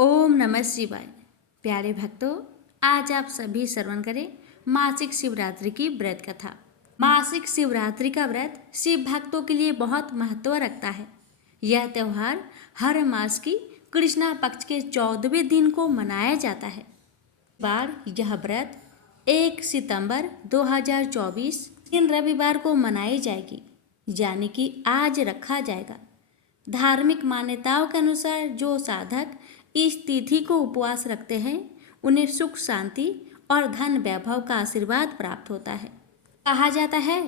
ओम नमः शिवाय। प्यारे भक्तों, आज आप सभी श्रवण करें मासिक शिवरात्रि की व्रत कथा। मासिक शिवरात्रि का व्रत शिव भक्तों के लिए बहुत महत्व रखता है। यह त्यौहार हर मास की कृष्णा पक्ष के 14वें दिन को मनाया जाता है। बार यह व्रत 1 सितंबर 2024 दिन रविवार को मनाई जाएगी, यानी कि आज रखा जाएगा। धार्मिक मान्यताओं के अनुसार जो साधक इस तिथि को उपवास रखते हैं उन्हें सुख शांति और धन वैभव का आशीर्वाद प्राप्त होता है। कहा जाता है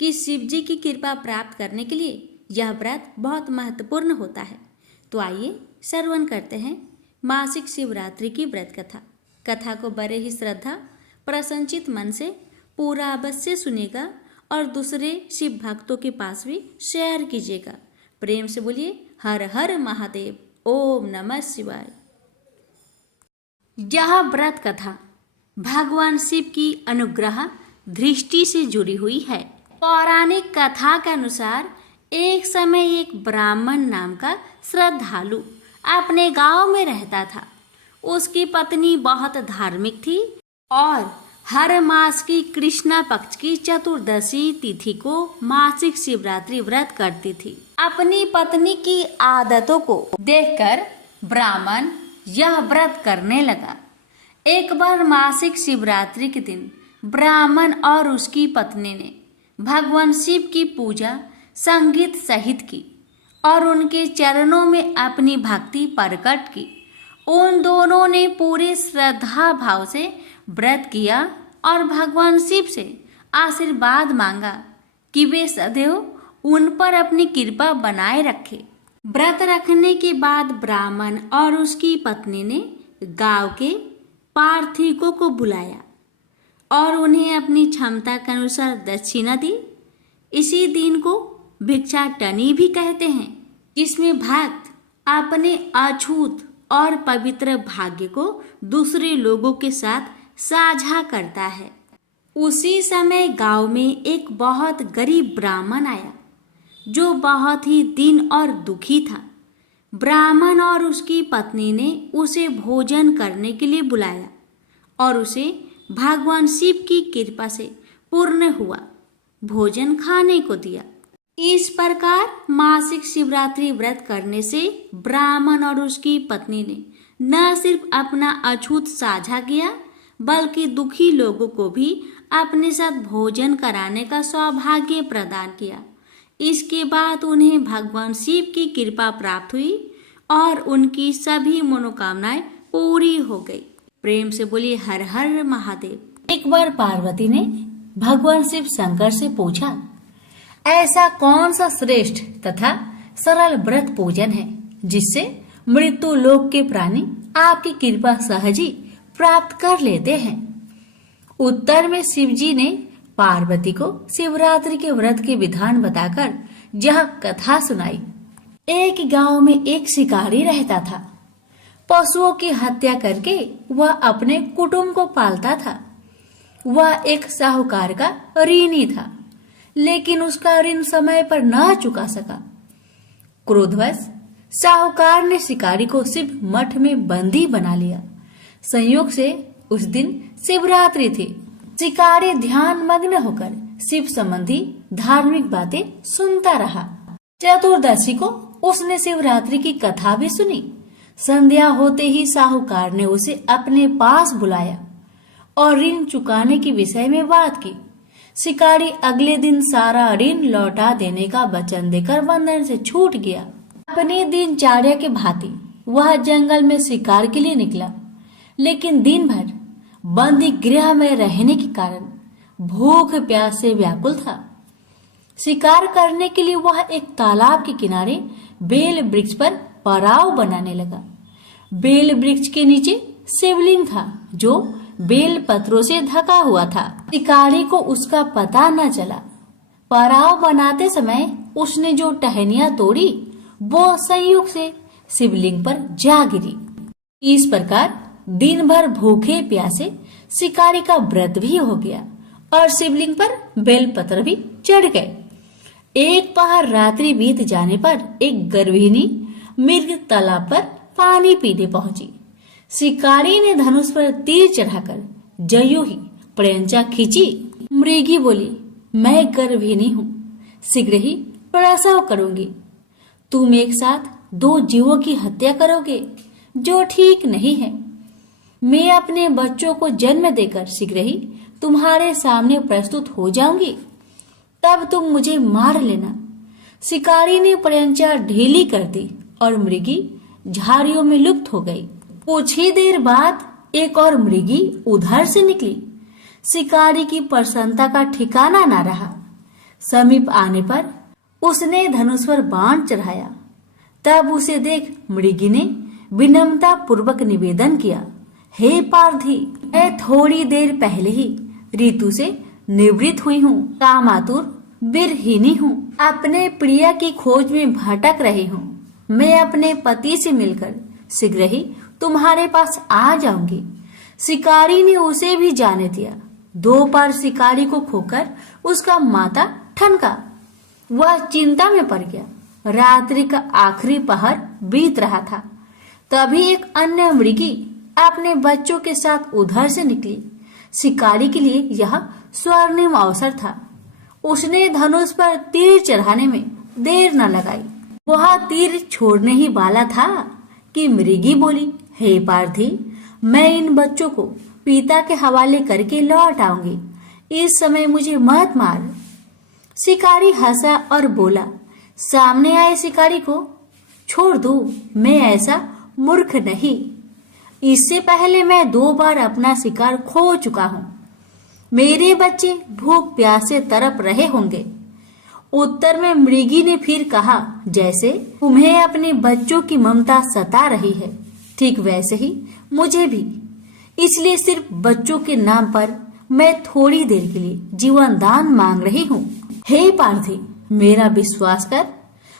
कि शिव जी की कृपा प्राप्त करने के लिए यह व्रत बहुत महत्वपूर्ण होता है। तो आइए श्रवण करते हैं मासिक शिवरात्रि की व्रत कथा। कथा को बड़े ही श्रद्धा प्रसन्नचित मन से पूरा अवश्य सुनेगा और दूसरे शिव भक्तों के पास भी शेयर कीजिएगा। प्रेम से बोलिए हर हर महादेव, ओम नमः शिवाय। यह व्रत कथा भगवान शिव की अनुग्रह दृष्टि से जुड़ी हुई है। पौराणिक कथा के अनुसार एक समय एक ब्राह्मण नाम का श्रद्धालु अपने गांव में रहता था। उसकी पत्नी बहुत धार्मिक थी और हर मास की कृष्णा पक्ष की चतुर्दशी तिथि को मासिक शिवरात्रि व्रत करती थी। अपनी पत्नी की आदतों को देखकर ब्राह्मण यह व्रत करने लगा। एक बार मासिक शिवरात्रि के दिन ब्राह्मण और उसकी पत्नी ने भगवान शिव की पूजा संगीत सहित की और उनके चरणों में अपनी भक्ति प्रकट की। उन दोनों ने पूरे श्रद्धा भाव से व्रत किया और भगवान शिव से आशीर्वाद मांगा कि वे सदैव उन पर अपनी कृपा बनाए रखे। व्रत रखने के बाद ब्राह्मण और उसकी पत्नी ने गांव के पार्थिकों को बुलाया और उन्हें अपनी क्षमता के अनुसार दक्षिणा दी। इसी दिन को भिक्षाटनी भी कहते हैं, जिसमें भक्त अपने अछूत और पवित्र भाग्य को दूसरे लोगों के साथ साझा करता है। उसी समय गांव में एक बहुत गरीब ब्राह्मण आया जो बहुत ही दीन और दुखी था। ब्राह्मण और उसकी पत्नी ने उसे भोजन करने के लिए बुलाया और उसे भगवान शिव की कृपा से पूर्ण हुआ भोजन खाने को दिया। इस प्रकार मासिक शिवरात्रि व्रत करने से ब्राह्मण और उसकी पत्नी ने न सिर्फ अपना अछूत साझा किया बल्कि दुखी लोगों को भी अपने साथ भोजन कराने का सौभाग्य प्रदान किया। इसके बाद उन्हें भगवान शिव की कृपा प्राप्त हुई और उनकी सभी मनोकामनाएं पूरी हो गई। प्रेम से बोलिए हर हर महादेव। एक बार पार्वती ने भगवान शिव शंकर से पूछा, ऐसा कौन सा श्रेष्ठ तथा सरल व्रत पूजन है जिससे मृत्यु लोक के प्राणी आपकी कृपा सहज ही प्राप्त कर लेते हैं। उत्तर में शिव जी ने पार्वती को शिवरात्रि के व्रत के विधान बताकर यह कथा सुनाई। एक गांव में एक शिकारी रहता था। पशुओं की हत्या करके वह अपने कुटुंब को पालता था। वह एक साहूकार का ऋणी था, लेकिन उसका ऋण समय पर न चुका सका। क्रोधवश साहूकार ने शिकारी को शिव मठ में बंदी बना लिया। संयोग से उस दिन शिवरात्रि थी। शिकारी ध्यान मग्न होकर शिव संबंधी धार्मिक बातें सुनता रहा। चतुर्दशी को उसने शिवरात्रि की कथा भी सुनी। संध्या होते ही साहूकार ने उसे अपने पास बुलाया और ऋण चुकाने के विषय में बात की। शिकारी अगले दिन सारा ऋण लौटा देने का वचन देकर बंधन से छूट गया। अपनी दिनचर्या के भांति वह जंगल में शिकार के लिए निकला, लेकिन दिन भर बंदी गृह में रहने के कारण भूख प्यास से व्याकुल था। शिकार करने के लिए वह एक तालाब के किनारे बेल वृक्ष पर पड़ाव बनाने लगा। बेल वृक्ष के नीचे शिवलिंग था जो बेल पत्रों से ढका हुआ था। शिकारी को उसका पता न चला। पड़ाव बनाते समय उसने जो टहनियां तोड़ी वो संयोग से शिवलिंग पर जा गिरी। इस प्रकार दिन भर भूखे प्यासे शिकारी का व्रत भी हो गया और शिवलिंग पर बेलपत्र भी चढ़ गए। एक पहर रात्रि बीत जाने पर एक गर्भिणी मृग तालाब पर पानी पीने पहुंची। शिकारी ने धनुष पर तीर चढ़ाकर जयो ही प्रयंचा खींची। मृगी बोली, मैं गर्भिणी हूँ, शीघ्र ही प्रसव करूंगी। तुम एक साथ 2 जीवों की हत्या करोगे, जो ठीक नहीं है। मैं अपने बच्चों को जन्म देकर शीघ्र ही तुम्हारे सामने प्रस्तुत हो जाऊंगी, तब तुम मुझे मार लेना। शिकारी ने प्रयंचा ढीली कर दी और मृगी झाड़ियों में लुप्त हो गई। कुछ ही देर बाद एक और मृगी उधर से निकली। शिकारी की प्रसन्नता का ठिकाना न रहा। समीप आने पर उसने धनुष पर बाण चढ़ाया। तब उसे देख मृगी ने विनम्रता पूर्वक निवेदन किया, हे पारधी, मैं थोड़ी देर पहले ही ऋतु से निवृत्त हुई हूँ, कामातुर बिरहिनी हूँ, अपने प्रिय की खोज में भटक रही हूँ। मैं अपने पति से मिलकर शीघ्र ही तुम्हारे पास आ जाऊंगी। शिकारी ने उसे भी जाने दिया। 2 बार शिकारी को खोकर उसका माथा ठनका। वह चिंता में पड़ गया। रात्रि का आखिरी पहर बीत रहा था। तभी एक अन्य मृगी अपने बच्चों के साथ उधर से निकली। शिकारी के लिए यह स्वर्णिम अवसर था। उसने धनुष पर तीर चढ़ाने में देर न लगाई। वह तीर छोड़ने ही वाला था कि मृगी बोली, हे पारधी, मैं इन बच्चों को पिता के हवाले करके लौट आऊंगी। इस समय मुझे मत मार। शिकारी हंसा और बोला, सामने आए शिकारी को छोड़ दो, मैं ऐसा मूर्ख नहीं। इससे पहले मैं 2 बार अपना शिकार खो चुका हूँ। मेरे बच्चे भूख प्यास से तड़प रहे होंगे। उत्तर में मृगी ने फिर कहा, जैसे तुम्हें अपने बच्चों की ममता सता रही है, ठीक वैसे ही मुझे भी। इसलिए सिर्फ बच्चों के नाम पर मैं थोड़ी देर के लिए जीवन दान मांग रही हूँ। हे पारधी, मेरा विश्वास कर,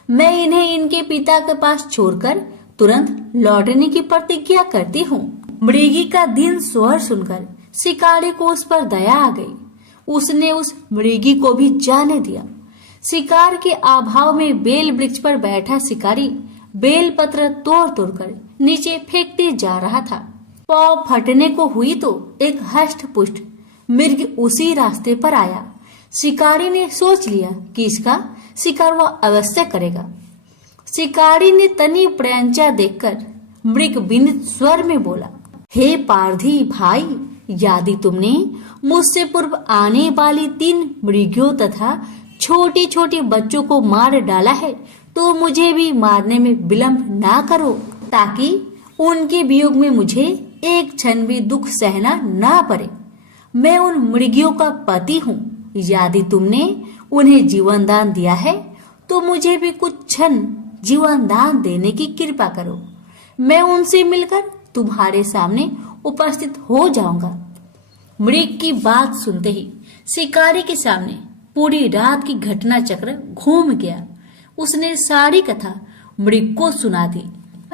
मैं इन्हें इनके पिता के पास छोड़कर तुरंत लौटने की प्रतिज्ञा करती हूँ। मृगी का दीन स्वर सुनकर शिकारी को उस पर दया आ गई। उसने उस मृगी को भी जाने दिया। शिकार के अभाव में बेल वृक्ष पर बैठा शिकारी बेल पत्र तोड़ तोड़कर नीचे फेंकते जा रहा था। पाँव फटने को हुई तो एक हष्ट पुष्ट मृग उसी रास्ते पर आया। शिकारी ने सोच लिया कि इसका शिकार वह अवश्य करेगा। शिकारी ने तनी प्रयंचा देखकर मृग विनीत स्वर में बोला, हे पारधी भाई, यदि तुमने मुझसे पूर्व आने वाली 3 मृगियों तथा छोटे छोटे बच्चों को मार डाला है तो मुझे भी मारने में विलंब ना करो, ताकि उनके वियोग में मुझे एक क्षण भी दुख सहना ना पड़े। मैं उन मृगियों का पति हूँ। यदि तुमने उन्हें जीवन दान दिया है तो मुझे भी कुछ क्षण जीवन दान देने की कृपा करो। मैं उनसे मिलकर तुम्हारे सामने उपस्थित हो जाऊंगा। मृग की बात सुनते ही शिकारी के सामने पूरी रात की घटना चक्र घूम गया। उसने सारी कथा मृग को सुना दी।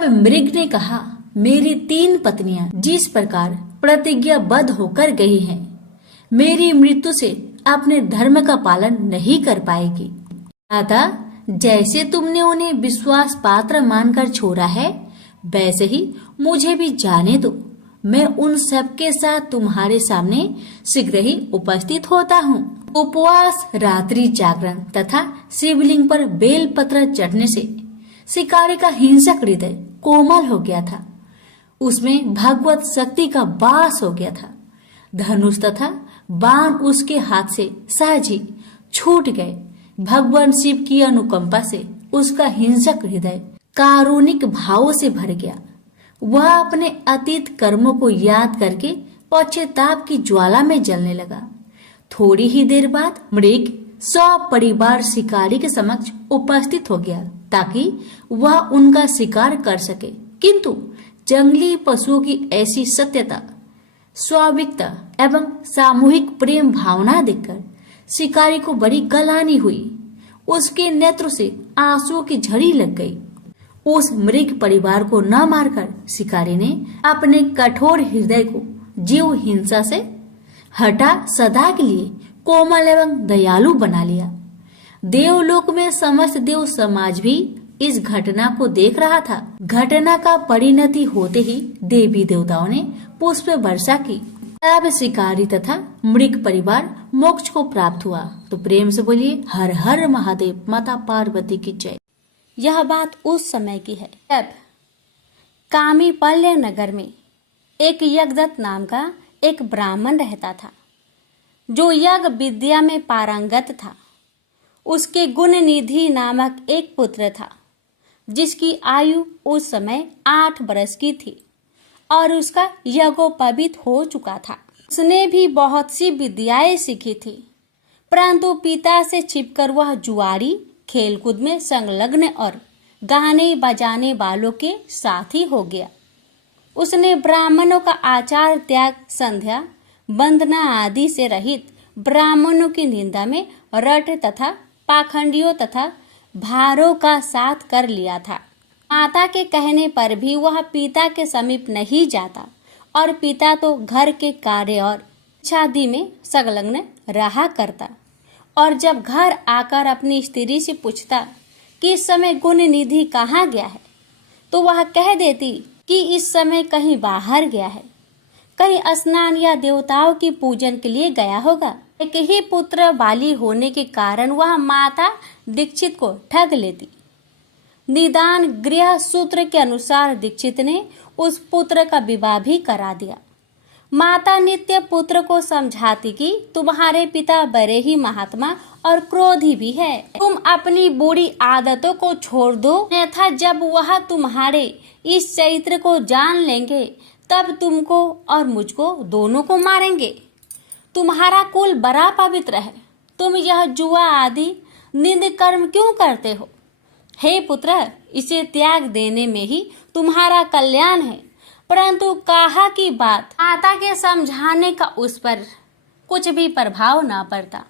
मृग ने कहा, मेरी 3 पत्नियां जिस प्रकार प्रतिज्ञाबद्ध होकर गई हैं, मेरी मृत्यु से अपने धर्म का पालन नहीं कर पाएगी। अतः जैसे तुमने उन्हें विश्वास पात्र मानकर छोड़ा है, वैसे ही मुझे भी जाने दो। मैं उन सबके साथ तुम्हारे सामने शीघ्र ही उपस्थित होता हूँ। उपवास, रात्रि जागरण तथा शिवलिंग पर बेल पत्र चढ़ने से शिकारी का हिंसक हृदय कोमल हो गया था। उसमें भगवत शक्ति का वास हो गया था। धनुष तथा बाण उसके हाथ से सहज ही छूट गए। भगवान शिव की अनुकंपा से उसका हिंसक हृदय कारुणिक भावों से भर गया। वह अपने अतीत कर्मों को याद करके पश्चाताप की ज्वाला में जलने लगा। थोड़ी ही देर बाद मृग सपरिवार शिकारी के समक्ष उपस्थित हो गया ताकि वह उनका शिकार कर सके। किंतु जंगली पशुओं की ऐसी सत्यता, स्वाभाविकता एवं सामूहिक प्रेम भावना देखकर शिकारी को बड़ी गलानी हुई। उसके नेत्र से आंसुओं की झड़ी लग गई। उस मृग परिवार को न मारकर शिकारी ने अपने कठोर हृदय को जीव हिंसा से हटा सदा के लिए कोमल एवं दयालु बना लिया। देवलोक में समस्त देव समाज भी इस घटना को देख रहा था। घटना का परिणति होते ही देवी देवताओं ने पुष्प वर्षा की। तब शिकारी तथा मृग परिवार मोक्ष को प्राप्त हुआ। तो प्रेम से बोलिए हर हर महादेव, माता पार्वती की जय। यह बात उस समय की है जब कामीपल्य नगर में एक यज्ञदत्त नाम का एक ब्राह्मण रहता था, जो यज्ञ विद्या में पारंगत था। उसके गुणनिधि नामक एक पुत्र था, जिसकी आयु उस समय 8 वर्ष की थी और उसका यज्ञोपवीत हो चुका था। उसने भी बहुत सी विद्याएं सीखी थी, परंतु पिता से छिपकर वह जुआरी, खेलकूद में संलग्न और गाने बजाने वालों के साथी हो गया। उसने ब्राह्मणों का आचार त्याग, संध्या वंदना आदि से रहित ब्राह्मणों की निंदा में रट तथा पाखंडियों तथा भारों का साथ कर लिया था। माता के कहने पर भी वह पिता के समीप नहीं जाता और पिता तो घर के कार्य और शादी में संलग्न रहा करता। और जब घर आकर अपनी स्त्री से पूछता कि इस समय गुण निधि कहाँ गया है, तो वह कह देती कि इस समय कहीं बाहर गया है, कहीं स्नान या देवताओं की पूजन के लिए गया होगा। एक ही पुत्र वाली होने के कारण वह माता दीक्षित को ठग लेती। निदान गृह सूत्र के अनुसार दीक्षित ने उस पुत्र का विवाह भी करा दिया। माता नित्य पुत्र को समझाती कि तुम्हारे पिता बड़े ही महात्मा और क्रोधी भी है, तुम अपनी बुरी आदतों को छोड़ दो, अन्यथा जब वह तुम्हारे इस चरित्र को जान लेंगे तब तुमको और मुझको दोनों को मारेंगे। तुम्हारा कुल बड़ा पवित्र है, तुम यह जुआ आदि निंद कर्म क्यों करते हो? हे पुत्र, इसे त्याग देने में ही तुम्हारा कल्याण है। परंतु कहा की बात माता के समझाने का उस पर कुछ भी प्रभाव ना पड़ता।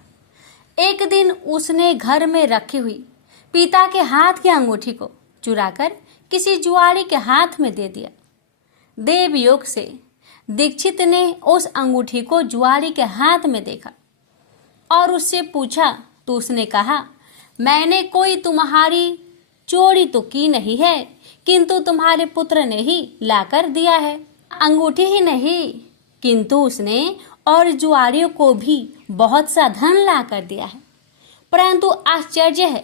एक दिन उसने घर में रखी हुई पिता के हाथ की अंगूठी को चुराकर किसी जुआरी के हाथ में दे दिया। देव योग से दीक्षित ने उस अंगूठी को जुआरी के हाथ में देखा और उससे पूछा, तो उसने कहा, मैंने कोई तुम्हारी चोरी तो की नहीं है, किंतु तुम्हारे पुत्र ने ही लाकर दिया है। अंगूठी ही नहीं, किंतु उसने और जुआरियों को भी बहुत सा धन लाकर दिया है। परंतु आश्चर्य है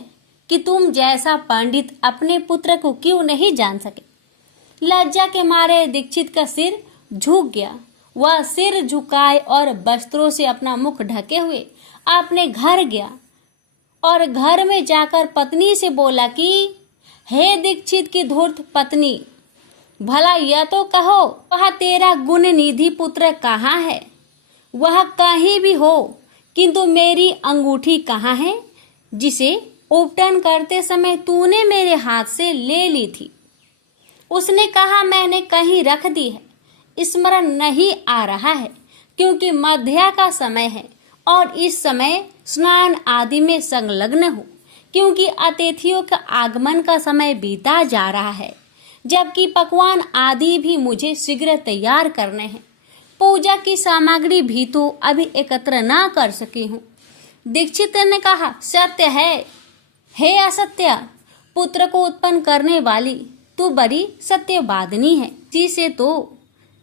कि तुम जैसा पंडित अपने पुत्र को क्यों नहीं जान सके। लज्जा के मारे दीक्षित का सिर झुक गया। वह सिर झुकाए और वस्त्रों से अपना मुख ढके हुए अपने घर गया और घर में जाकर पत्नी से बोला कि हे दीक्षित की धूर्त पत्नी, भला यह तो कहो वह तेरा गुण निधि पुत्र कहाँ है? वह कहीं भी हो, किंतु मेरी अंगूठी कहाँ है जिसे उपटन करते समय तूने मेरे हाथ से ले ली थी? उसने कहा, मैंने कहीं रख दी है, स्मरण नहीं आ रहा है, क्योंकि मध्या का समय है और इस समय स्नान आदि में संलग्न हूँ, क्योंकि अतिथियों का आगमन का समय बीता जा रहा है, जबकि पकवान आदि भी मुझे शीघ्र तैयार करने हैं। पूजा की सामग्री भी तो अभी एकत्र ना कर सकी हूँ। दीक्षित ने कहा, सत्य है, हे असत्य, पुत्र को उत्पन्न करने वाली तू बड़ी सत्यवादिनी है, जिसे तो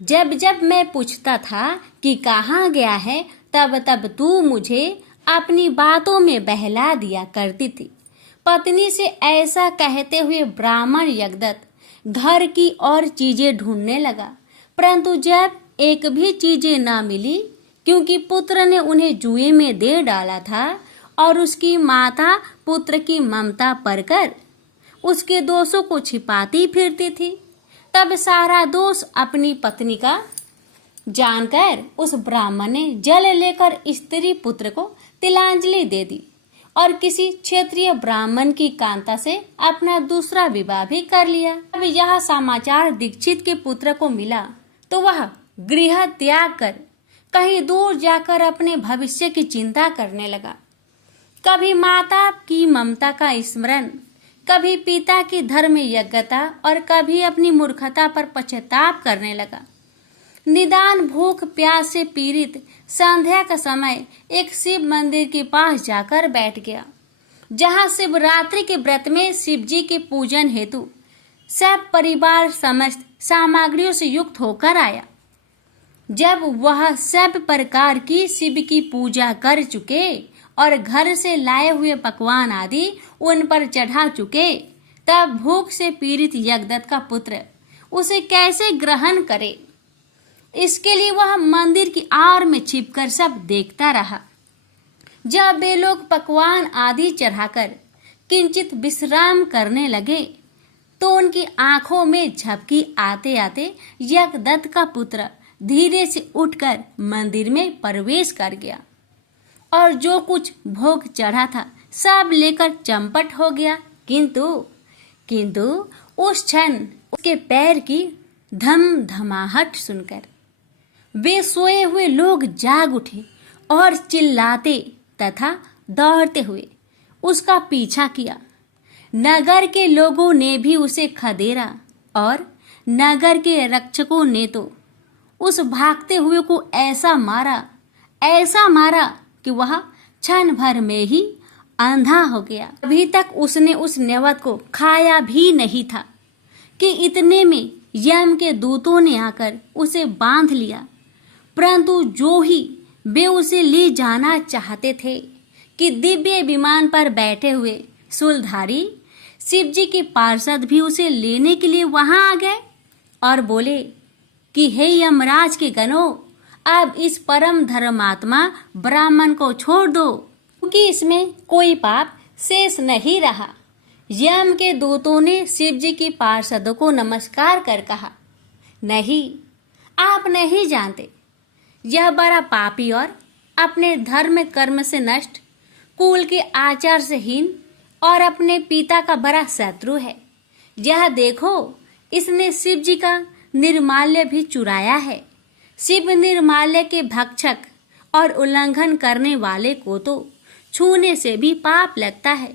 जब जब मैं पूछता था कि कहाँ गया है, तब तब तू मुझे अपनी बातों में बहला दिया करती थी। पत्नी से ऐसा कहते हुए ब्राह्मण यज्ञदत्त घर की और चीजें ढूंढने लगा, परंतु जब एक भी चीजें ना मिली, क्योंकि पुत्र ने उन्हें जुए में दे डाला था और उसकी माता पुत्र की ममता परकर उसके दोषों को छिपाती फिरती थी, तब सारा दोष अपनी पत्नी का जानकर उस ब्राह्मण ने जल लेकर स्त्री पुत्र को तिलांजलि दे दी और किसी क्षेत्रीय ब्राह्मण की कांता से अपना दूसरा विवाह भी कर लिया। अब यह समाचार दीक्षित के पुत्र को मिला तो वह गृह त्याग कर कहीं दूर जाकर अपने भविष्य की चिंता करने लगा। कभी माता की ममता का स्मरण, कभी पिता की धर्म यज्ञता और कभी अपनी मूर्खता पर पश्चाताप करने लगा। निदान भूख प्यास से पीड़ित संध्या का समय एक शिव मंदिर के पास जाकर बैठ गया। जहाँ शिवरात्रि के व्रत में शिव जी के पूजन हेतु सब परिवार समस्त सामग्रियों से युक्त होकर आया। जब वह सब प्रकार की शिव की पूजा कर चुके और घर से लाए हुए पकवान आदि उन पर चढ़ा चुके, तब भूख से पीड़ित यज्ञदत्त का पुत्र उसे कैसे ग्रहण करे, इसके लिए वह मंदिर की आड़ में छिपकर सब देखता रहा। जब वे लोग पकवान आदि चढ़ाकर किंचित विश्राम करने लगे तो उनकी आंखों में झपकी आते आते यज्ञदत्त का पुत्र धीरे से उठकर मंदिर में प्रवेश कर गया और जो कुछ भोग चढ़ा था सब लेकर चंपट हो गया। किंतु उस क्षण उसके पैर की धम धमाहट सुनकर वे सोए हुए लोग जाग उठे और चिल्लाते तथा दौड़ते हुए उसका पीछा किया। नगर के लोगों ने भी उसे खदेड़ा और नगर के रक्षकों ने तो उस भागते हुए को ऐसा मारा कि वह क्षण भर में ही अंधा हो गया। अभी तक उसने उस नेवत को खाया भी नहीं था कि इतने में यम के दूतों ने आकर उसे बांध लिया। परंतु जो ही वे उसे ले जाना चाहते थे कि दिव्य विमान पर बैठे हुए शूलधारी शिवजी के पार्षद भी उसे लेने के लिए वहां आ गए और बोले कि हे यमराज के गणों, अब इस परम धर्मात्मा ब्राह्मण को छोड़ दो, क्योंकि इसमें कोई पाप शेष नहीं रहा। यम के दूतों ने शिवजी की पार्षदों को नमस्कार कर कहा, नहीं, आप नहीं जानते, यह बड़ा पापी और अपने धर्म कर्म से नष्ट, कुल के आचार से हीन और अपने पिता का बड़ा शत्रु है। यह देखो, इसने शिव जी का निर्माल्य भी चुराया है। शिव निर्माल्य के भक्षक और उल्लंघन करने वाले को तो छूने से भी पाप लगता है,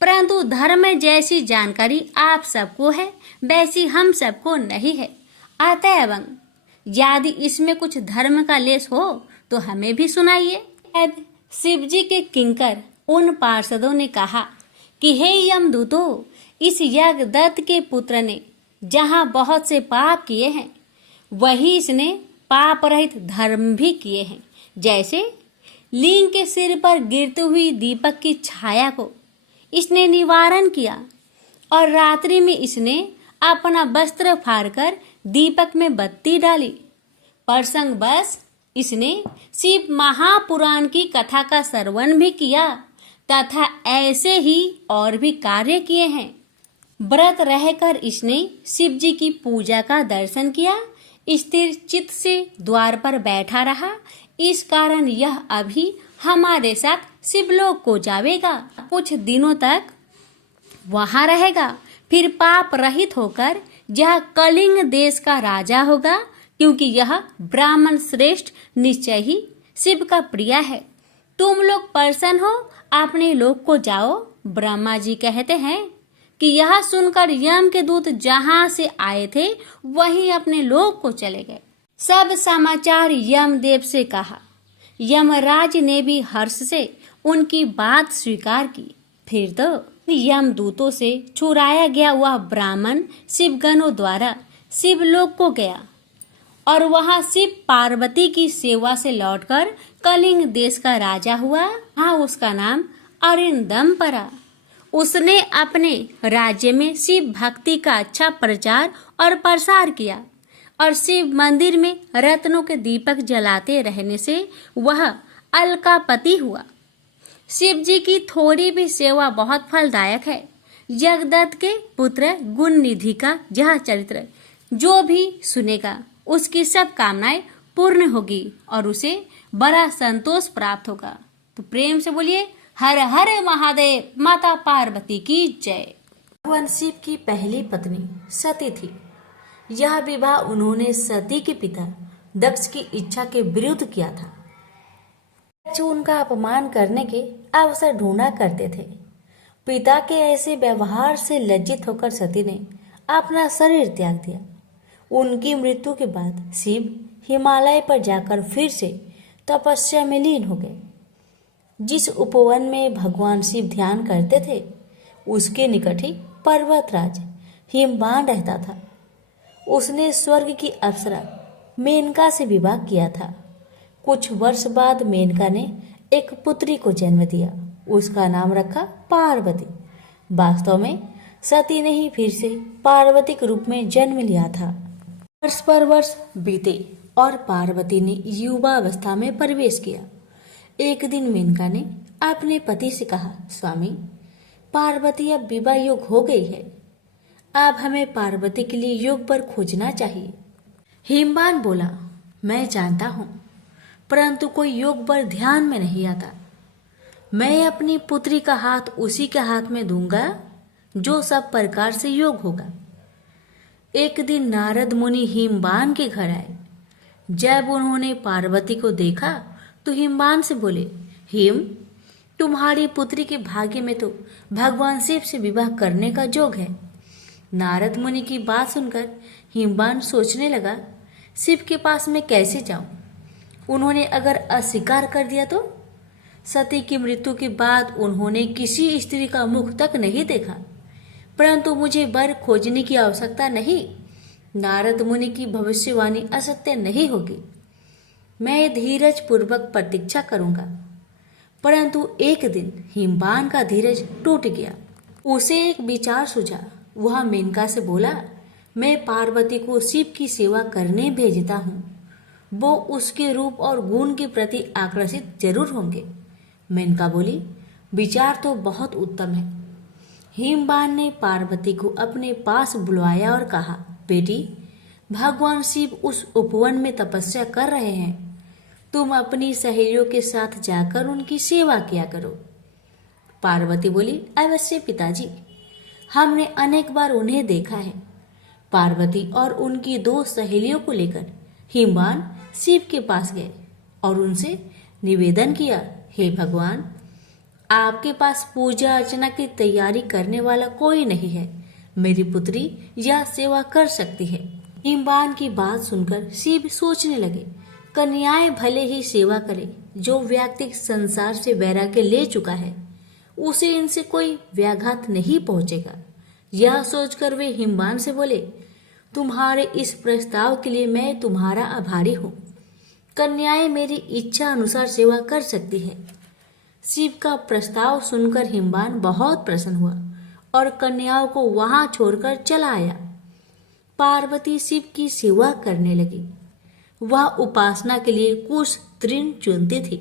परंतु धर्म जैसी जानकारी आप सबको है वैसी हम सबको नहीं है। अतएव यदि इसमें कुछ धर्म का लेश हो तो हमें भी सुनाइए। शिवजी के किंकर उन पार्षदों ने कहा कि हे यमदूतों, इस यज्ञदत्त के पुत्र ने जहाँ बहुत से पाप किए हैं, वही इसने पाप रहित धर्म भी किए हैं। जैसे लिंग के सिर पर गिरती हुई दीपक की छाया को इसने निवारण किया और रात्रि में इसने अपना वस्त्र फाड़कर दीपक में बत्ती डाली। प्रसंग बस इसने शिव महापुराण की कथा का श्रवण भी किया तथा ऐसे ही और भी कार्य किए हैं। व्रत रहकर इसने शिव जी की पूजा का दर्शन किया, स्थिर चित्त से द्वार पर बैठा रहा। इस कारण यह अभी हमारे साथ शिवलोक को जावेगा, कुछ दिनों तक वहां रहेगा, फिर पाप रहित होकर यह कलिंग देश का राजा होगा, क्योंकि यह ब्राह्मण श्रेष्ठ निश्चय ही शिव का प्रिय है। तुम लोग प्रसन्न हो, अपने लोक को जाओ। ब्रह्मा जी कहते हैं कि यह सुनकर यम के दूत जहां से आए थे वहीं अपने लोक को चले गए। सब समाचार यमदेव से कहा। यमराज ने भी हर्ष से उनकी बात स्वीकार की। फिर तो यमदूतों से छुड़ाया गया वह ब्राह्मण शिवगणों द्वारा शिवलोक को गया और वहां शिव पार्वती की सेवा से लौटकर कलिंग देश का राजा हुआ। हाँ, उसका नाम अरिंदम पड़ा। उसने अपने राज्य में शिव भक्ति का अच्छा प्रचार और प्रसार किया और शिव मंदिर में रत्नों के दीपक जलाते रहने से वह अलकापति हुआ। शिव जी की थोड़ी भी सेवा बहुत फलदायक है। यज्ञदत्त के पुत्र गुण निधि का यह चरित्र जो भी सुनेगा उसकी सब कामनाएं पूर्ण होगी और उसे बड़ा संतोष प्राप्त होगा। तो प्रेम से बोलिए हर हर महादेव, माता पार्वती की जय। भगवान शिव की पहली पत्नी सती थी। यह विवाह उन्होंने सती के पिता दक्ष की इच्छा के विरुद्ध किया था। दक्ष उनका अपमान करने के अवसर ढूंढा करते थे। पिता के ऐसे व्यवहार से लज्जित होकर सती ने अपना शरीर त्याग दिया। उनकी मृत्यु के बाद शिव हिमालय पर जाकर फिर से तपस्या में लीन हो गए। जिस उपवन में भगवान शिव ध्यान करते थे उसके निकट ही पर्वतराज हिमवान रहता था। उसने स्वर्ग की अप्सरा मेनका से विवाह किया था। कुछ वर्ष बाद मेनका ने एक पुत्री को जन्म दिया। उसका नाम रखा पार्वती। वास्तव में सती ने ही फिर से पार्वती के रूप में जन्म लिया था। वर्ष पर वर्ष बीते और पार्वती ने युवावस्था में प्रवेश किया। एक दिन मेनका ने अपने पति से कहा, स्वामी, पार्वती अब विवाह योग हो गई है। अब हमें पार्वती के लिए योग वर खोजना चाहिए। हिमवान बोला, मैं जानता हूँ, परंतु कोई योग वर ध्यान में नहीं आता। मैं अपनी पुत्री का हाथ उसी के हाथ में दूंगा जो सब प्रकार से योग होगा। एक दिन नारद मुनि हिमवान के घर आए। जब उन्होंने पार्वती को देखा तो हिमवान से बोले, हिम, तुम्हारी पुत्री के भाग्य में तो भगवान शिव से विवाह करने का योग है। नारद मुनि की बात सुनकर हिमवान सोचने लगा, शिव के पास मैं कैसे जाऊं? उन्होंने अगर अस्वीकार कर दिया तो? सती की मृत्यु के बाद उन्होंने किसी स्त्री का मुख तक नहीं देखा। परंतु मुझे वर खोजने की आवश्यकता नहीं। नारद मुनि की भविष्यवाणी असत्य नहीं होगी। मैं धीरज पूर्वक प्रतीक्षा करूंगा। परंतु एक दिन हिमवान का धीरज टूट गया। उसे एक विचार सूझा। वह मेनका से बोला, मैं पार्वती को शिव की सेवा करने भेजता हूँ। वो उसके रूप और गुण के प्रति आकर्षित जरूर होंगे। मेनका बोली, विचार तो बहुत उत्तम है। हिमवान ने पार्वती को अपने पास बुलवाया और कहा, बेटी, भगवान शिव उस उपवन में तपस्या कर रहे हैं। तुम अपनी सहेलियों के साथ जाकर उनकी सेवा किया करो। पार्वती बोली, अवश्य पिताजी, हमने अनेक बार उन्हें देखा है। पार्वती और उनकी दो सहेलियों को लेकर हिमवान शिव के पास गए और उनसे निवेदन किया, हे भगवान, आपके पास पूजा अर्चना की तैयारी करने वाला कोई नहीं है। मेरी पुत्री यह सेवा कर सकती है। हिमवान की बात सुनकर शिव सोचने लगे, कन्याएं भले ही सेवा करे। जो व्यक्ति संसार से वैराग्य ले चुका है उसे इनसे कोई व्याघात नहीं पहुंचेगा। यह सोचकर वे हिमवान से बोले, तुम्हारे इस प्रस्ताव के लिए मैं तुम्हारा आभारी हूँ। कन्याएं मेरी इच्छा अनुसार सेवा कर सकती है। शिव का प्रस्ताव सुनकर हिमवान बहुत प्रसन्न हुआ और कन्याओं को वहां छोड़कर चला आया। पार्वती शिव की सेवा करने लगी। वह उपासना के लिए कुछ तृण चुनती थी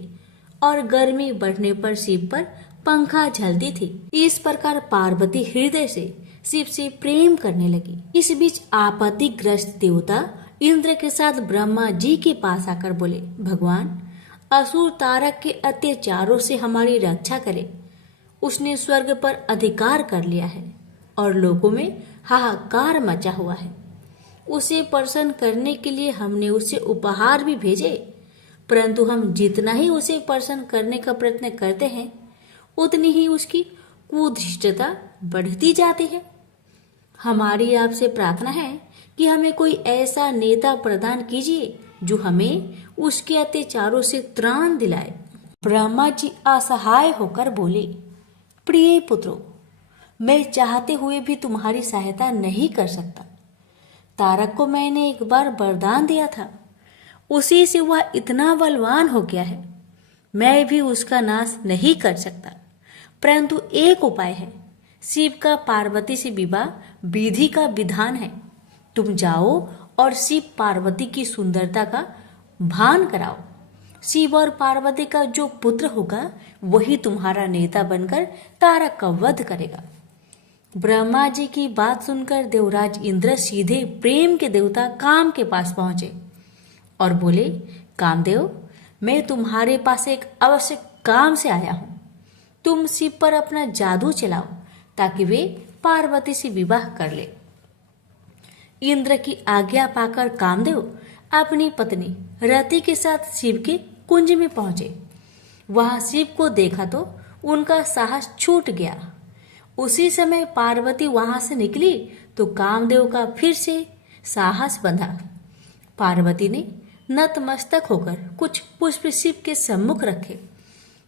और गर्मी बढ़ने पर शिव पर पंखा झलती थी। इस प्रकार पार्वती हृदय से शिव से प्रेम करने लगी। इस बीच आपत्तिग्रस्त देवता इंद्र के साथ ब्रह्मा जी के पास आकर बोले, भगवान, असुर तारक के अत्याचारों से हमारी रक्षा करे। उसने स्वर्ग पर अधिकार कर लिया है और लोगों में हाहाकार मचा हुआ है। उसे प्रसन्न करने के लिए हमने उसे उपहार भी भेजे, परंतु हम जितना ही उसे प्रसन्न करने का प्रयत्न करते हैं उतनी ही उसकी कुधृष्टता बढ़ती जाती है। हमारी आपसे प्रार्थना है कि हमें कोई ऐसा नेता प्रदान कीजिए जो हमें उसके अत्याचारों से त्राण दिलाए। ब्रह्मा जी असहाय होकर बोले, प्रिय पुत्रों, मैं चाहते हुए भी तुम्हारी सहायता नहीं कर सकता। तारक को मैंने एक बार वरदान दिया था, उसी से वह इतना बलवान हो गया है। मैं भी उसका नाश नहीं कर सकता, परंतु एक उपाय है। शिव का पार्वती से विवाह विधि का विधान है। तुम जाओ और शिव पार्वती की सुंदरता का भान कराओ। शिव और पार्वती का जो पुत्र होगा वही तुम्हारा नेता बनकर तारक का वध करेगा। ब्रह्मा जी की बात सुनकर देवराज इंद्र सीधे प्रेम के देवता काम के पास पहुंचे और बोले, कामदेव, मैं तुम्हारे पास एक आवश्यक काम से आया हूं। तुम शिव पर अपना जादू चलाओ ताकि वे पार्वती से विवाह कर ले। इंद्र की आज्ञा पाकर कामदेव अपनी पत्नी रति के साथ शिव के कुंज में पहुंचे। वहां शिव को देखा तो उनका साहस छूट गया। उसी समय पार्वती वहां से निकली तो कामदेव का फिर से साहस बंधा। पार्वती ने नतमस्तक होकर कुछ पुष्प शिव के सम्मुख रखे।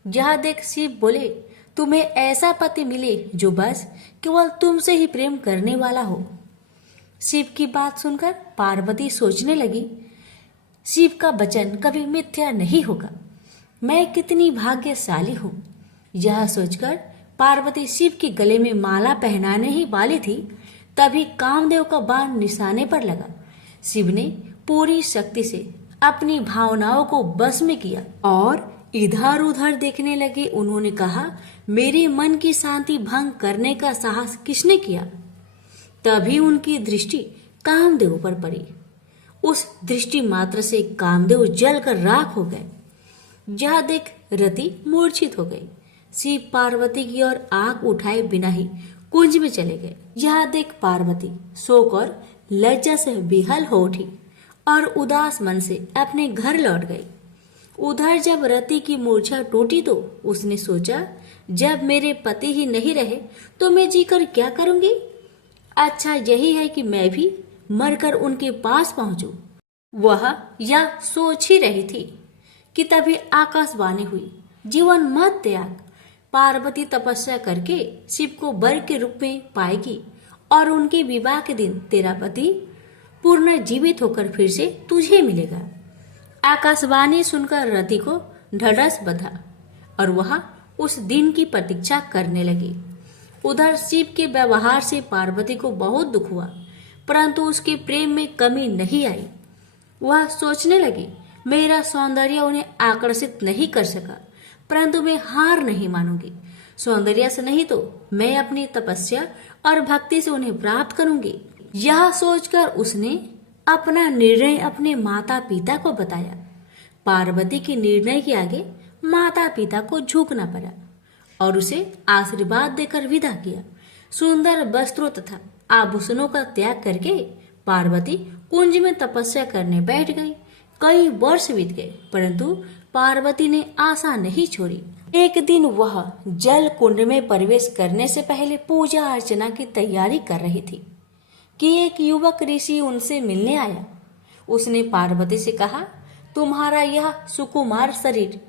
यह देख शिव बोले, तुम्हें ऐसा पति मिले जो बस केवल तुमसे ही प्रेम करने वाला हो। शिव की बात सुनकर पार्वती सोचने लगी, शिव का वचन कभी मिथ्या नहीं होगा। मैं कितनी भाग्यशाली हूँ। यह सोचकर पार्वती शिव के गले में माला पहनाने ही वाली थी, तभी कामदेव का बाण निशाने पर लगा। शिव ने पूरी शक्ति से अपनी भावनाओं को बस में किया और इधर उधर देखने लगे। उन्होंने कहा, मेरे मन की शांति भंग करने का साहस किसने किया? तभी उनकी दृष्टि कामदेव पर पड़ी। उस दृष्टि मात्र से कामदेव जलकर राख हो गए। यह देख रति मूर्छित हो गई। शिव पार्वती की ओर आंख उठाए बिना ही कुंज में चले गए। यह देख पार्वती शोक और लज्जा से विहल हो उठी और उदास मन से अपने घर लौट गई। उधर जब रति की मूर्छा टूटी तो उसने सोचा, जब मेरे पति ही नहीं रहे तो मैं जीकर क्या करूंगी? अच्छा यही है कि मैं भी मरकर उनके पास पहुंचूं। वह यह सोच ही रही थी कि तभी आकाशवाणी हुई, जीवन मत त्याग। पार्वती तपस्या करके शिव को वर के रूप में पाएगी और उनके विवाह के दिन तेरा पति पूर्ण जीवित होकर फिर से तुझे मिलेगा। आकाशवाणी सुनकर रति को ढढस बंधा और वह उस दिन की प्रतीक्षा करने लगी। उधर शिव के व्यवहार से पार्वती को बहुत दुख हुआ, परंतु उसके प्रेम में कमी नहीं आई। वह सोचने लगी, मेरा सौंदर्य उन्हें आकर्षित नहीं कर सका, परंतु मैं हार नहीं मानूंगी। सौंदर्य से नहीं तो मैं अपनी तपस्या और भक्ति से उन्हें प्राप्त करूंगी। यह सोचकर उसने अपना निर्णय अपने माता पिता को बताया। पार्वती के निर्णय के आगे माता पिता को झुकना पड़ा और उसे आशीर्वाद देकर विदा किया। सुंदर वस्त्रों तथा आभूषणों का त्याग करके पार्वती कुंज में तपस्या करने बैठ गई। कई वर्ष बीत गए, परंतु पार्वती ने आशा नहीं छोड़ी। एक दिन वह जल कुंड में प्रवेश करने से पहले पूजा अर्चना की तैयारी कर रही थी कि एक युवक ऋषि उनसे मिलने आया। उसने पार्वती से कहा, तुम्हारा यह सुकुमार शरीर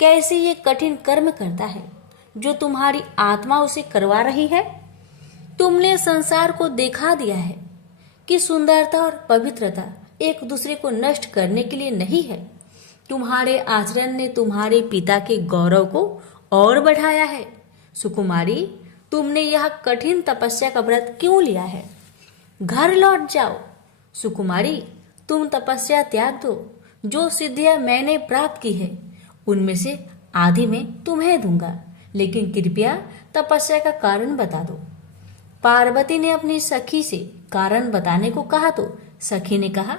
कैसे ये कठिन कर्म करता है जो तुम्हारी आत्मा उसे करवा रही है? तुमने संसार को दिखा दिया है कि सुंदरता और पवित्रता एक दूसरे को नष्ट करने के लिए नहीं है। तुम्हारे आचरण ने तुम्हारे पिता के गौरव को और बढ़ाया है। सुकुमारी, तुमने यह कठिन तपस्या का व्रत क्यों लिया है? घर लौट जाओ। सुकुमारी, तुम तपस्या त्याग दो। जो सिद्धियां मैंने प्राप्त की है उनमें से आधी मैं तुम्हें दूंगा, लेकिन कृपया तपस्या का कारण बता दो। पार्वती ने अपनी सखी से कारण बताने को कहा तो सखी ने कहा,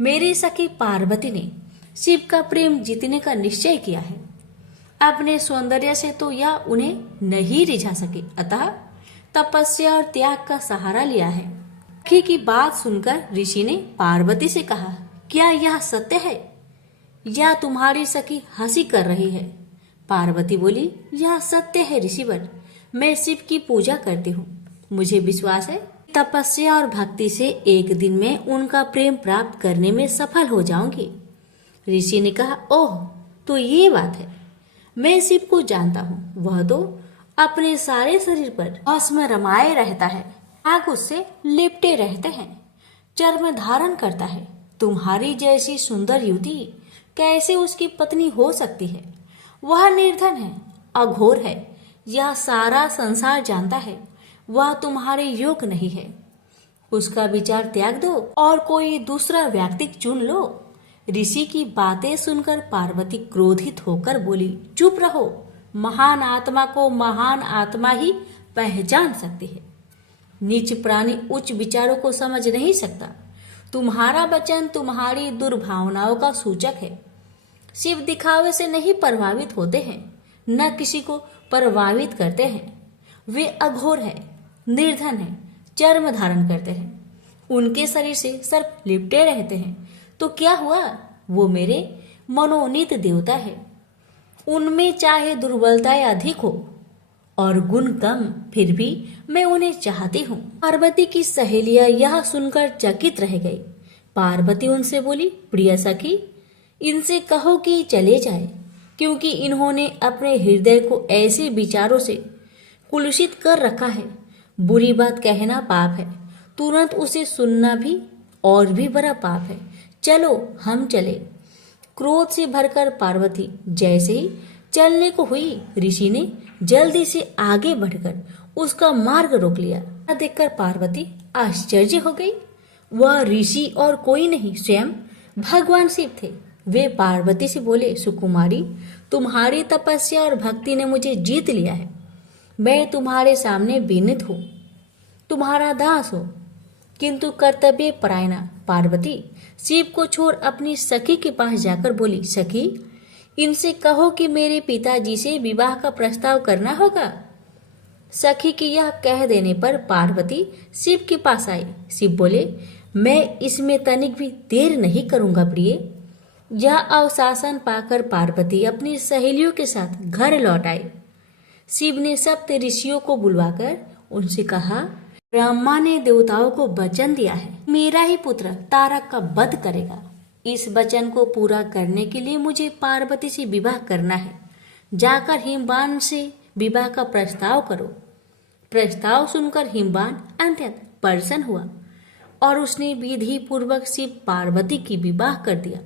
मेरी सखी पार्वती ने शिव का प्रेम जीतने का निश्चय किया है। अपने सौंदर्य से तो यह उन्हें नहीं रिझा सके, अतः तपस्या और त्याग का सहारा लिया है। सखी की बात सुनकर ऋषि ने पार्वती से कहा, क्या यह सत्य है या तुम्हारी सखी हंसी कर रही है? पार्वती बोली, यह सत्य है ऋषिवर। मैं शिव की पूजा करती हूँ। मुझे विश्वास है तपस्या और भक्ति से एक दिन में उनका प्रेम प्राप्त करने में सफल हो जाऊंगी। ऋषि ने कहा, ओह, तो ये बात है। मैं शिव को जानता हूँ। वह तो अपने सारे शरीर पर भस्म रमाए रहता है, आग उससे लिपटे रहते हैं, चर्म धारण करता है। तुम्हारी जैसी सुंदर युवती कैसे उसकी पत्नी हो सकती है? वह निर्धन है, अघोर है, यह सारा संसार जानता है। वह तुम्हारे योग्य नहीं है। उसका विचार त्याग दो और कोई दूसरा व्यक्ति चुन लो। ऋषि की बातें सुनकर पार्वती क्रोधित होकर बोली, चुप रहो। महान आत्मा को महान आत्मा ही पहचान सकती है। नीच प्राणी उच्च विचारों को समझ नहीं सकता। तुम्हारा वचन तुम्हारी दुर्भावनाओं का सूचक है। शिव दिखावे से नहीं प्रभावित होते हैं, न किसी को प्रभावित करते हैं। वे अघोर है, निर्धन है, चर्म धारण करते हैं, उनके शरीर से सर्प लिपटे रहते हैं। तो क्या हुआ? वो मेरे मनोनीत देवता है। उनमें चाहे दुर्बलताएं अधिक हो और गुण कम, फिर भी मैं उन्हें चाहती हूँ। पार्वती की सहेलियां यह सुनकर चकित रह गई। पार्वती उनसे बोली, प्रिय सखी, इनसे कहो कि चले जाए। क्योंकि इन्होंने अपने हृदय को ऐसे विचारों से कुलुषित कर रखा है। बुरी बात कहना पाप है, तुरंत उसे सुनना भी और भी बड़ा पाप है। चलो हम चले। क्रोध से भरकर पार्वती जैसे ही चलने को हुई, ऋषि ने जल्दी से आगे बढ़कर उसका मार्ग रोक लिया। देखकर पार्वती आश्चर्य हो गई। वह ऋषि और कोई नहीं, स्वयं भगवान शिव थे। वे पार्वती से बोले, सुकुमारी, तुम्हारी तपस्या और भक्ति ने मुझे जीत लिया है। मैं तुम्हारे सामने विनीत हूँ, तुम्हारा दास हूँ। किंतु कर्तव्य परायणा पार्वती शिव को छोड़ अपनी सखी के पास जाकर बोली, सखी, इनसे कहो कि मेरे पिताजी से विवाह का प्रस्ताव करना होगा। सखी के यह कह देने पर पार्वती शिव के पास आई। शिव बोले, मैं इसमें तनिक भी देर नहीं करूंगा प्रिय। यह अवशासन पाकर पार्वती अपनी सहेलियों के साथ घर लौट आई। शिव ने सप्त ऋषियों को बुलवाकर उनसे कहा, ब्रह्मा ने देवताओं को वचन दिया है, मेरा ही पुत्र तारक का वध करेगा। इस वचन को पूरा करने के लिए मुझे पार्वती से विवाह करना है। जाकर हिमवान से विवाह का प्रस्ताव करो। प्रस्ताव सुनकर हिमवान अत्यंत प्रसन्न हुआ और उसने विधि पूर्वक शिव पार्वती की विवाह कर दिया।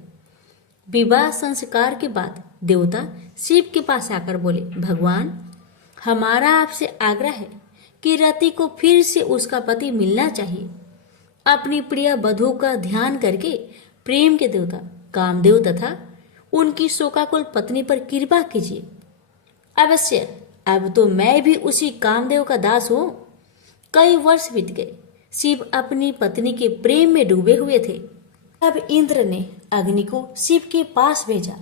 विवाह संस्कार के बाद देवता शिव के पास आकर बोले, भगवान, हमारा आपसे आग्रह है कि रति को फिर से उसका पति मिलना चाहिए। अपनी प्रिय वधू का ध्यान करके प्रेम के देवता कामदेव तथा उनकी शोकाकुल पत्नी पर कृपा कीजिए। अवश्य, अब तो मैं भी उसी कामदेव का दास हूँ। कई वर्ष बीत गए। शिव अपनी पत्नी के प्रेम में डूबे हुए थे। तब इंद्र ने अग्नि को शिव के पास भेजा।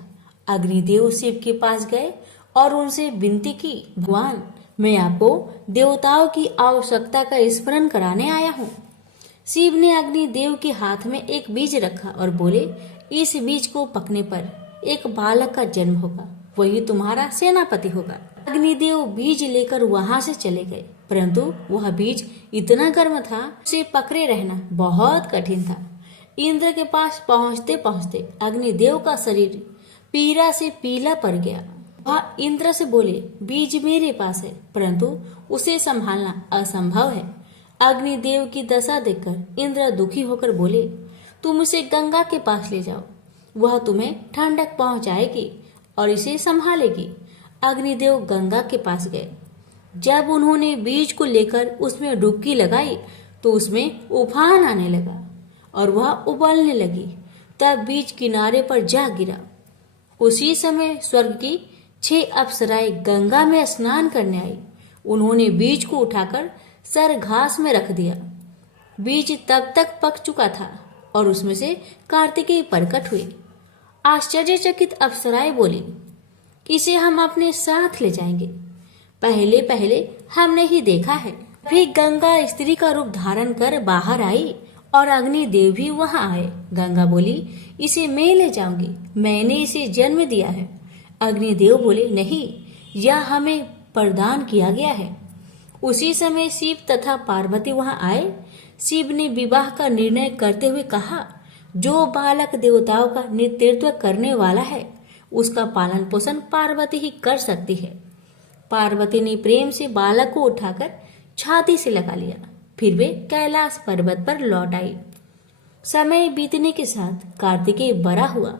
अग्निदेव शिव के पास गए और उनसे विनती की, भगवान, मैं आपको देवताओं की आवश्यकता का स्मरण कराने आया हूँ। शिव ने अग्निदेव के हाथ में एक बीज रखा और बोले, इस बीज को पकने पर एक बालक का जन्म होगा, वही तुम्हारा सेनापति होगा। अग्निदेव बीज लेकर वहां से चले गए, परंतु वह बीज इतना गर्म था, उसे पकड़े रहना बहुत कठिन था। इंद्र के पास पहुंचते पहुंचते अग्निदेव का शरीर पीड़ा से पीला पड़ गया। वह इंद्र से बोले, बीज मेरे पास है, परंतु उसे संभालना असंभव है। अग्निदेव की दशा देखकर इंद्र दुखी होकर बोले, तुम इसे गंगा के पास ले जाओ, वह तुम्हें ठंडक पहुंचाएगी और इसे संभालेगी। अग्निदेव गंगा के पास गए। जब उन्होंने बीज को लेकर उसमें डुबकी लगाई तो उसमें उफान आने लगा और वह उबलने लगी। तब बीज किनारे पर जा गिरा। उसी समय स्वर्ग की 6 अप्सराएं गंगा में स्नान करने आई। उन्होंने बीज को उठाकर सर घास में रख दिया। बीज तब तक पक चुका था और उसमें से कार्तिकेय प्रकट हुए। आश्चर्यचकित अप्सराएं बोली, इसे हम अपने साथ ले जाएंगे। पहले पहले हमने ही देखा है। फिर गंगा स्त्री का रूप धारण कर बाहर आई और अग्निदेव भी वहां आए। गंगा बोली, इसे मैं ले जाऊंगी, मैंने इसे जन्म दिया है। अग्निदेव बोले, नहीं, यह हमें प्रदान किया गया है। उसी समय शिव तथा पार्वती वहां आए। शिव ने विवाह का निर्णय करते हुए कहा, जो बालक देवताओं का नेतृत्व करने वाला है उसका पालन पोषण पार्वती ही कर सकती है। पार्वती ने प्रेम से बालक को उठाकर छाती से लगा लिया। फिर वे कैलाश पर्वत पर लौट आई। समय बीतने के साथ कार्तिकेय बड़ा हुआ।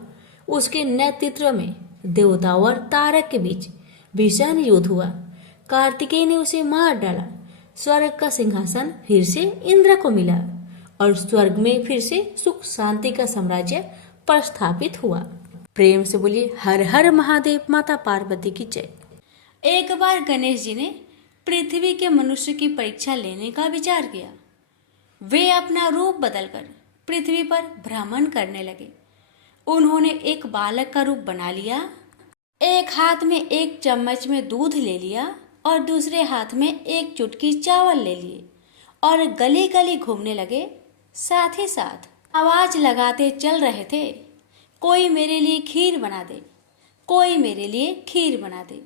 उसके नेतृत्व में देवताओं और तारक के बीच भीषण युद्ध हुआ। कार्तिकेय ने उसे मार डाला। स्वर्ग का सिंहासन फिर से इंद्र को मिला और स्वर्ग में फिर से सुख शांति का साम्राज्य प्रस्थापित हुआ। प्रेम से बोलिए, हर हर महादेव। माता पार्वती की जय। एक बार गणेश जी ने पृथ्वी के मनुष्य की परीक्षा लेने का विचार किया। वे अपना रूप बदलकर पृथ्वी पर भ्रमण करने लगे। उन्होंने एक बालक का रूप बना लिया। एक हाथ में एक चम्मच में दूध ले लिया और दूसरे हाथ में एक चुटकी चावल ले लिए और गली गली घूमने लगे। साथ ही साथ आवाज लगाते चल रहे थे, कोई मेरे लिए खीर बना दे, कोई मेरे लिए खीर बना दे।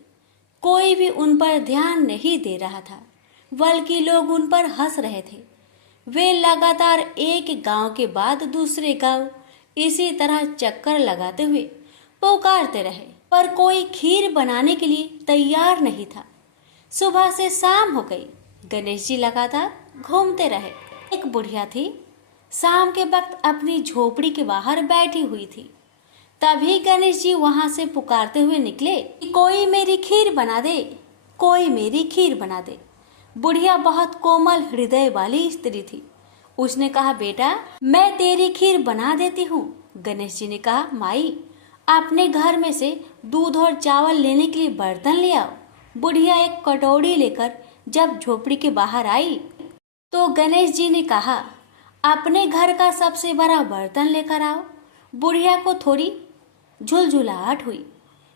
कोई भी उन पर ध्यान नहीं दे रहा था, बल्कि लोग उन पर हंस रहे थे। वे लगातार एक गांव के बाद दूसरे गांव इसी तरह चक्कर लगाते हुए पुकारते रहे पर कोई खीर बनाने के लिए तैयार नहीं था। सुबह से शाम हो गई, गणेश जी लगातार घूमते रहे। एक बुढ़िया थी, शाम के वक्त अपनी झोपड़ी के बाहर बैठी हुई थी। तभी गणेश जी वहां से पुकारते हुए निकले कि कोई मेरी खीर बना दे, कोई मेरी खीर बना दे। बुढ़िया बहुत कोमल हृदय वाली स्त्री थी। उसने कहा, बेटा मैं तेरी खीर बना देती हूँ। गणेश जी ने कहा, माई अपने घर में से दूध और चावल लेने के लिए बर्तन ले आओ। बुढ़िया एक कटोरी लेकर जब झोपड़ी के बाहर आई तो गणेश जी ने कहा, अपने घर का सबसे बड़ा बर्तन लेकर आओ। बुढ़िया को थोड़ी झुलझुलाहट हुई,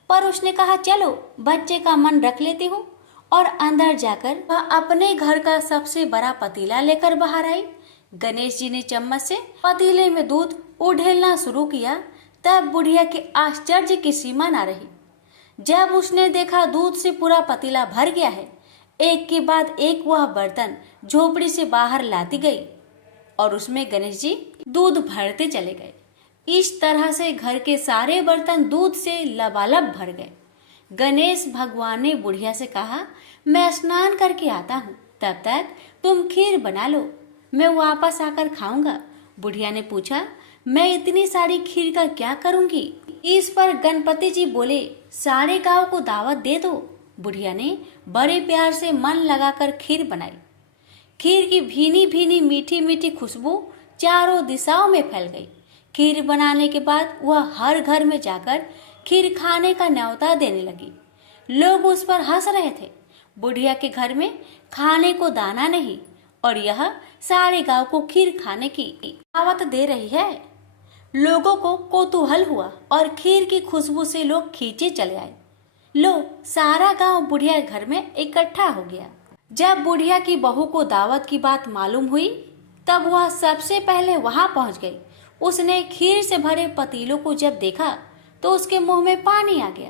पर उसने कहा, चलो बच्चे का मन रख लेती हूँ। और अंदर जाकर वह अपने घर का सबसे बड़ा पतीला लेकर बाहर आई। गणेश जी ने चम्मच से पतीले में दूध उड़ेलना शुरू किया। तब बुढ़िया के आश्चर्य की सीमा न रही। जब उसने देखा दूध से पूरा पतीला भर गया है, एक के बाद एक वह बर्तन झोपड़ी से बाहर लाती गई और उसमें गणेश जी दूध भरते चले गए। इस तरह से घर के सारे बर्तन दूध से लबालब भर गए। गणेश भगवान ने बुढ़िया से कहा, मैं स्नान करके आता हूँ, तब तक तुम खीर बना लो, मैं वापस आकर खाऊंगा। बुढ़िया ने पूछा, मैं इतनी सारी खीर का क्या करूंगी? इस पर गणपति जी बोले, सारे गांव को दावत दे दो। बुढ़िया ने बड़े प्यार से मन लगाकर खीर बनाई। खीर की भीनी भीनी मीठी मीठी खुशबू चारों दिशाओं में फैल गई। खीर बनाने के बाद वह हर घर में जाकर खीर खाने का न्योता देने लगी। लोग उस पर हंस रहे थे। बुढ़िया के घर में खाने को दाना नहीं और यह सारे गांव को खीर खाने की दावत दे रही है। लोगों को कौतूहल हुआ और खीर की खुशबू से लोग खींचे चले आए। लो, सारा गांव बुढ़िया घर में इकट्ठा हो गया। जब बुढ़िया की बहू को दावत की बात मालूम हुई, तब वह सबसे पहले वहां पहुंच गई। उसने खीर से भरे पतीलों को जब देखा तो उसके मुंह में पानी आ गया।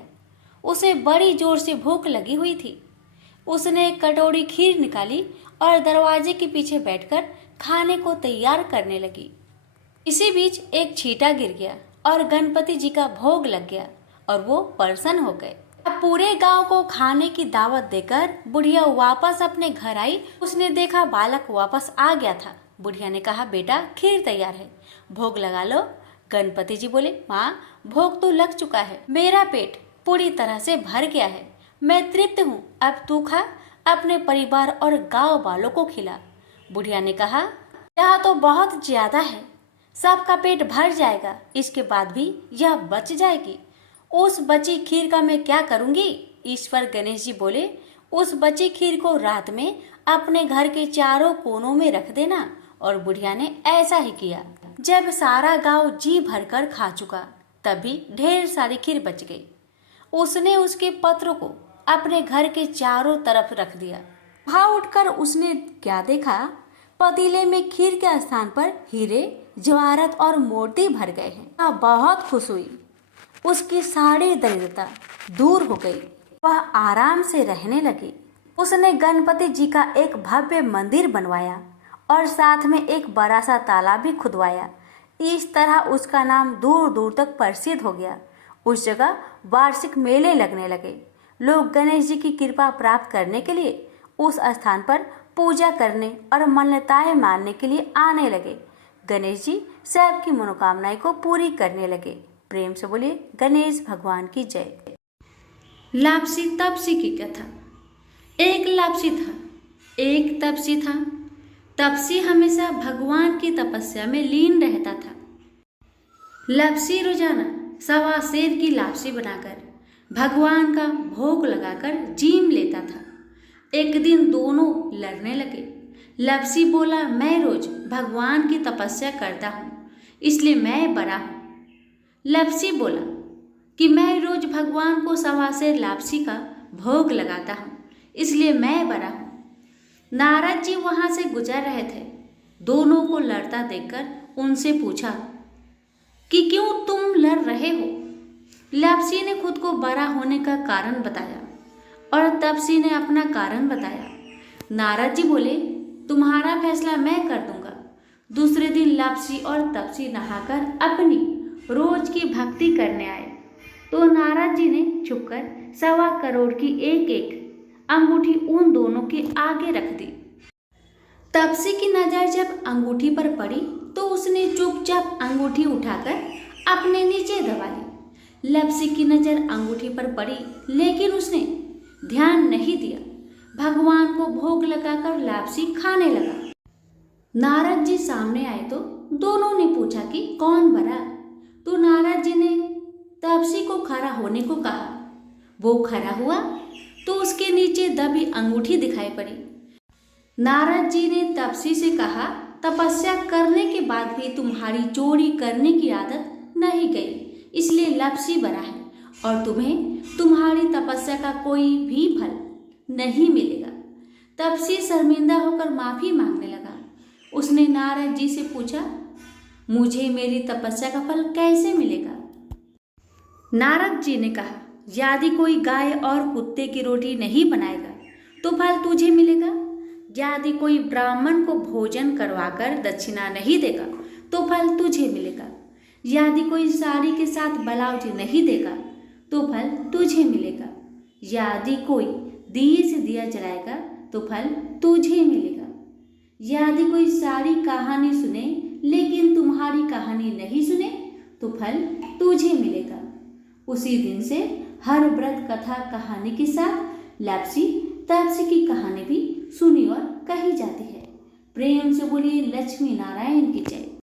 उसे बड़ी जोर से भूख लगी हुई थी। उसने एक कटोरी खीर निकाली और दरवाजे के पीछे बैठकर खाने को तैयार करने लगी। इसी बीच एक छींटा गिर गया और गणपति जी का भोग लग गया और वो प्रसन्न हो गए। अब पूरे गांव को खाने की दावत देकर बुढ़िया वापस अपने घर आई। उसने देखा बालक वापस आ गया था। बुढ़िया ने कहा, बेटा खीर तैयार है, भोग लगा लो। गणपति जी बोले, माँ भोग तो लग चुका है, मेरा पेट पूरी तरह से भर गया है, मैं तृप्त हूँ, अब तू खा, अपने परिवार और गांव वालों को खिला। बुढ़िया ने कहा, यह तो बहुत ज्यादा है, सबका पेट भर जाएगा, इसके बाद भी यह बच जाएगी। उस बची खीर का मैं क्या करूंगी? इस पर गणेश जी बोले, उस बची खीर को रात में अपने घर के चारों कोनों में रख देना। और बुढ़िया ने ऐसा ही किया। जब सारा गांव जी भरकर खा चुका, तभी ढेर सारी खीर बच गई। उसने उसके पत्र को अपने घर के चारों तरफ रख दिया। वहां उठकर उसने क्या देखा? पतीले में खीर के स्थान पर हीरे, जवाहरात और मोती भर गए हैं। वह बहुत खुश हुई। उसकी सारी दरिद्रता दूर हो गई। वह आराम से रहने लगी। उसने गणपति जी का एक भव्य मंदिर बनवाया और साथ में एक बड़ा सा तालाब भी खुदवाया। इस तरह उसका नाम दूर दूर तक प्रसिद्ध हो गया। उस जगह वार्षिक मेले लगने लगे। लोग गणेश जी की कृपा प्राप्त करने के लिए उस स्थान पर पूजा करने और मान्यताएं मानने के लिए आने लगे। गणेश जी सबकी मनोकामनाएं को पूरी करने लगे। प्रेम से बोलिए गणेश भगवान की जय। लापसी तपसी की कथा। एक लापसी था, एक तपसी था। तपसी हमेशा भगवान की तपस्या में लीन रहता था। लापसी रोजाना सवा सेर की लापसी बनाकर भगवान का भोग लगाकर जीम लेता था। एक दिन दोनों लड़ने लगे। लापसी बोला, मैं रोज भगवान की तपस्या करता हूँ, इसलिए मैं बड़ा हूँ। लापसी बोला कि मैं रोज भगवान को सवा सेर लापसी का भोग लगाता हूँ, इसलिए मैं बड़ा हूँ। नारद जी वहां से गुजर रहे थे। दोनों को लड़ता देखकर उनसे पूछा कि क्यों तुम लड़ रहे हो? लापसी ने खुद को बड़ा होने का कारण बताया और तपसी ने अपना कारण बताया। नारद जी बोले, तुम्हारा फैसला मैं कर दूंगा। दूसरे दिन लापसी और तपसी नहाकर अपनी रोज की भक्ति करने आए। तो नारद जी ने छुपकर 1.25 करोड़ की एक एक अंगूठी उन दोनों के आगे रख दी। तपसी की नजर जब अंगूठी पर पड़ी तो उसने चुपचाप अंगूठी उठाकर अपने नीचे दबा ली। लापसी की नजर अंगूठी पर पड़ी लेकिन उसने ध्यान नहीं दिया। भगवान को भोग लगाकर लापसी खाने लगा। नारद जी सामने आए तो दोनों ने पूछा कि कौन बड़ा। तो नारद जी ने तपसी को खड़ा होने को कहा। वो खड़ा हुआ तो उसके नीचे दबी अंगूठी दिखाई पड़ी। नारद जी ने तपसी से कहा, तपस्या करने के बाद भी तुम्हारी चोरी करने की आदत नहीं गई, इसलिए लापसी बना है और तुम्हें तुम्हारी तपस्या का कोई भी फल नहीं मिलेगा। तपसी शर्मिंदा होकर माफी मांगने लगा। उसने नारद जी से पूछा, मुझे मेरी तपस्या का फल कैसे मिलेगा? नारद जी ने कहा, यदि कोई गाय और कुत्ते की रोटी नहीं बनाएगा तो फल तुझे मिलेगा। यदि कोई ब्राह्मण को भोजन करवाकर दक्षिणा नहीं देगा तो फल तुझे मिलेगा। यदि कोई साड़ी के साथ ब्लाउज नहीं देगा तो फल तुझे मिलेगा। यदि कोई दिए से दिया जलाएगा तो फल तुझे मिलेगा। यदि कोई सारी कहानी सुने लेकिन तुम्हारी कहानी नहीं सुने तो फल तुझे मिलेगा। उसी दिन से हर व्रत कथा कहानी के साथ लापसी तपसी की कहानी भी सुनी और कही जाती है। प्रेम से बोलिए लक्ष्मी नारायण की जय।